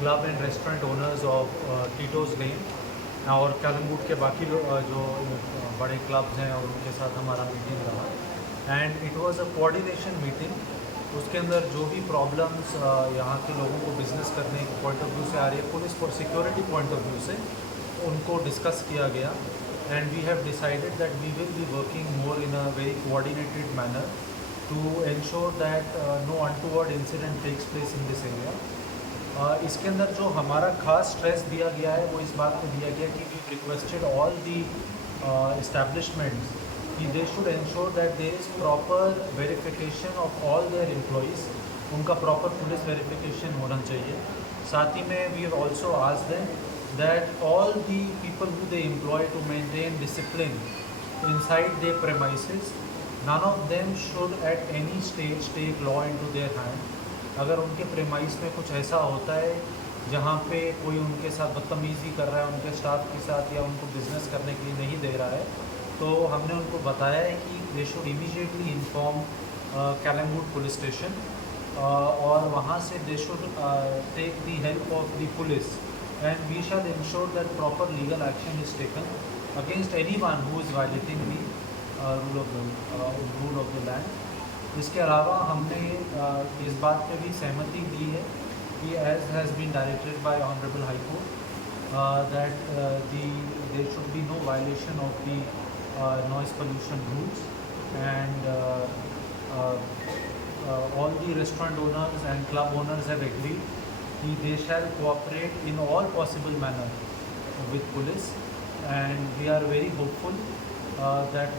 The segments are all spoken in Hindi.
Club and restaurant owners of Tito's Lane और कैलमवुड के बाकी जो बड़े क्लब्स हैं और उनके साथ हमारा मीटिंग रहा and it was a coordination meeting. उसके अंदर जो भी प्रॉब्लम्स यहाँ के लोगों को बिज़नेस करने के पॉइंट ऑफ व्यू से आ रही है, पुलिस और सिक्योरिटी पॉइंट ऑफ व्यू से उनको डिस्कस किया गया and we have decided that we will be working more in a very coordinated manner to ensure that no untoward incident takes place in this area. इसके अंदर जो हमारा खास स्ट्रेस दिया गया है वो इस बात पे दिया गया कि we requested all the establishments कि they should ensure that there is proper verification of all their employees, उनका प्रॉपर पुलिस वेरिफिकेशन होना चाहिए। साथ ही में we have also asked them that all the people who they employ to maintain discipline inside their premises, none of them should at any stage take law into their hand. अगर उनके प्रेमाइस में कुछ ऐसा होता है जहाँ पे कोई उनके साथ बदतमीज़ी कर रहा है, उनके स्टाफ के साथ, या उनको बिज़नेस करने के लिए नहीं दे रहा है, तो हमने उनको बताया है कि they should immediately inform Calmwood police station और वहाँ से they should take the help of the police and we shall ensure that proper legal action is taken against anyone who is violating the rule of the land. इसके अलावा हमने इस बात पे भी सहमति दी है कि as has been directed by Honorable High Court that there should be no violation of the noise pollution rules and all the restaurant owners and club owners have agreed that they shall cooperate in all possible manner with police. And we are very hopeful that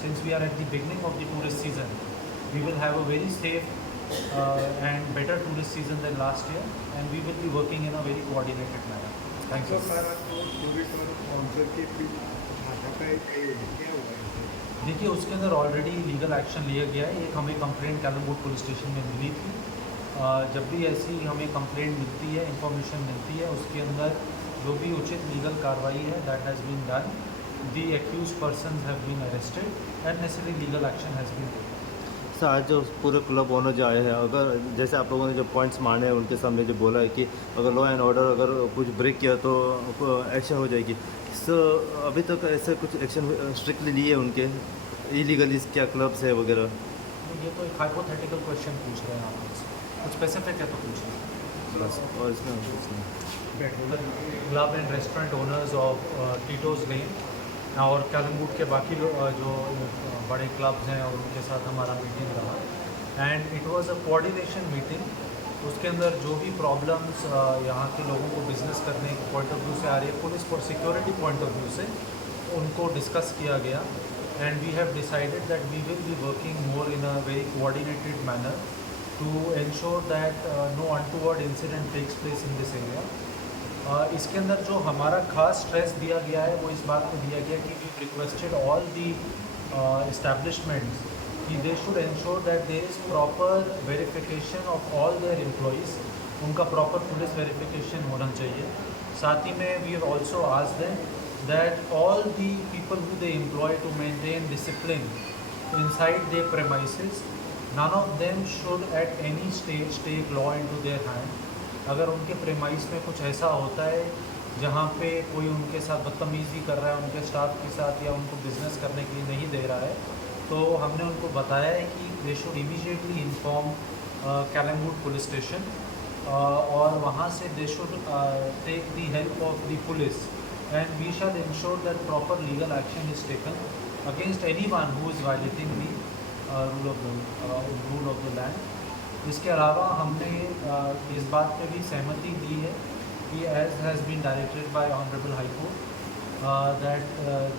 since we are at the beginning of the tourist season, we will have a very safe and better tourist season than last year, and we will be working in a very coordinated manner. Thank you. देखिए, उसके अंदर ऑलरेडी लीगल एक्शन लिया गया है। एक हमें कंप्लेंट कैलमवुड पुलिस स्टेशन में मिली थी। जब भी ऐसी हमें कंप्लेंट मिलती है, इंफॉर्मेशन मिलती है, उसके अंदर जो भी उचित लीगल कार्रवाई है that has been done, the accused persons have been arrested and necessary legal action has been taken. Sir, आज जो पूरे क्लब ओनर जो आए हैं, अगर जैसे आप लोगों ने जो पॉइंट्स माने हैं उनके सामने जो बोला है कि अगर लॉ एंड ऑर्डर अगर कुछ ब्रेक किया तो एक्शन हो जाएगी, सर अभी तक ऐसे कुछ एक्शन स्ट्रिक्टली लिए उनके इलीगली क्या क्लब्स है वगैरह? ये तो एक हाइपोथेटिकल क्वेश्चन पूछ रहे हैं आप मुझसे, कुछ स्पेसिफिक है तो पूछिए बस। और इसमें club and restaurant owners of Tito's Lane और कैलमवुड के बाकी जो बड़े क्लब्स हैं और उनके साथ हमारा मीटिंग रहा and it was a coordination meeting. उसके अंदर जो भी प्रॉब्लम्स यहाँ के लोगों को बिज़नेस करने के पॉइंट ऑफ व्यू से आ रही है, पुलिस और सिक्योरिटी पॉइंट ऑफ व्यू से उनको डिस्कस किया गया and we have decided that we will be working more in a very coordinated manner to ensure that no untoward incident takes place in this area. इसके अंदर जो हमारा खास स्ट्रेस दिया गया है वो इस बात पे दिया गया कि we requested all the establishments कि they should ensure that there is proper verification of all their employees, उनका प्रॉपर पुलिस वेरिफिकेशन होना चाहिए। साथ ही में we have also asked them that all the people who they employ to maintain discipline inside their premises, none of them should at any stage take law into their hand. अगर उनके प्रेमाइस में कुछ ऐसा होता है जहाँ पे कोई उनके साथ बदतमीज़ी कर रहा है, उनके स्टाफ के साथ, या उनको बिज़नेस करने के लिए नहीं दे रहा है, तो हमने उनको बताया है कि they should immediately inform Calmwood police station और वहाँ से they should take the help of the police and we shall ensure that proper legal action is taken against anyone who is violating the rule of the land. इसके अलावा हमने इस बात पे भी सहमति दी है कि as has been directed by Honorable High Court that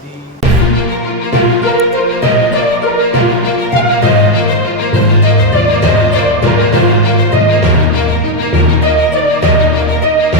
the